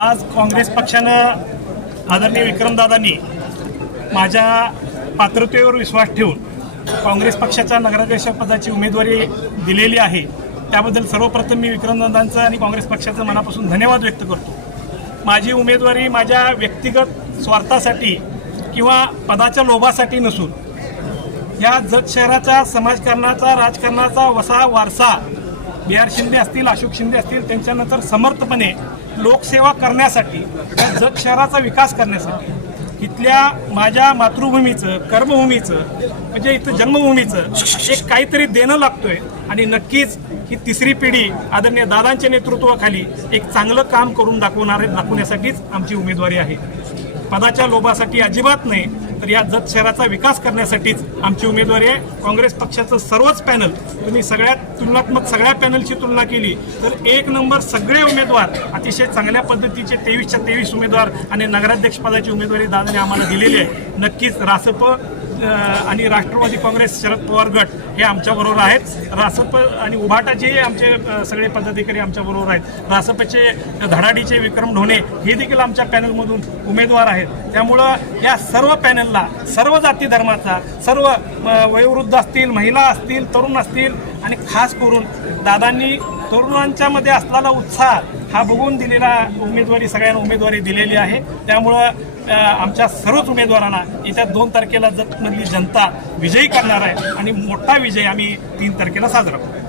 आज काँग्रेस पक्षानं आदरणीय विक्रमदादांनी माझ्या पात्रतेवर विश्वास ठेवून काँग्रेस पक्षाच्या नगराध्यक्षपदाची उमेदवारी दिलेली आहे. त्याबद्दल सर्वप्रथम मी विक्रमदादांचं आणि काँग्रेस पक्षाचं मनापासून धन्यवाद व्यक्त करतो. माझी उमेदवारी माझ्या व्यक्तिगत स्वार्थासाठी किंवा पदाच्या लोभासाठी नसून या जत शहराचा समाजकारणाचा राजकारणाचा वसा वारसा बी आर शिंदे असतील अशोक शिंदे असतील त्यांच्यानंतर समर्थपणे लोकसेवा करण्यासाठी जग शहराचा विकास करण्यासाठी इथल्या माझ्या मातृभूमीचं कर्मभूमीचं म्हणजे इथं जन्मभूमीचं एक काहीतरी देणं लागतोय. आणि नक्कीच ही तिसरी पिढी आदरणीय दादांच्या नेतृत्वाखाली एक चांगलं काम करून दाखवणार दाखवण्यासाठीच आमची उमेदवारी आहे. पदाच्या लोभासाठी अजिबात नाही तर या जत शहराचा विकास करण्यासाठीच आमची उमेदवारी आहे. काँग्रेस पक्षाचं सर्वच पॅनल तुम्ही सगळ्यात तुलनात्मक सगळ्या पॅनलची तुलना केली तर एक नंबर सगळे उमेदवार अतिशय चांगल्या पद्धतीचे तेवीसच्या तेवीस उमेदवार आणि नगराध्यक्षपदाची उमेदवारी दादाने आम्हाला दिलेली आहे. नक्कीच रासप आणि राष्ट्रवादी काँग्रेस शरद पवार गट हे आमच्याबरोबर आहेत. रासप आणि उभाटाचे आमचे सगळे पदाधिकारी आमच्याबरोबर आहेत. रासपचे धडाडीचे विक्रम ढोणे हे देखील आमच्या पॅनलमधून उमेदवार आहेत. त्यामुळं या सर्व पॅनलला सर्व जाती धर्माचा सर्व वयोवृद्ध असतील महिला असतील तरुण असतील आणि खास करून दादांनी तरुणांच्या मध्ये असलेला उत्साह हा बघून दिलेला उमेदवारी सगळ्यांना उमेदवारी दिलेली आहे. त्यामुळं आमच्या सर्वच उमेदवारांना येत्या दोन तारखेला जतमधली जनता विजयी करणार आहे आणि मोठा विजय आम्ही तीन तारखेला साजरा करू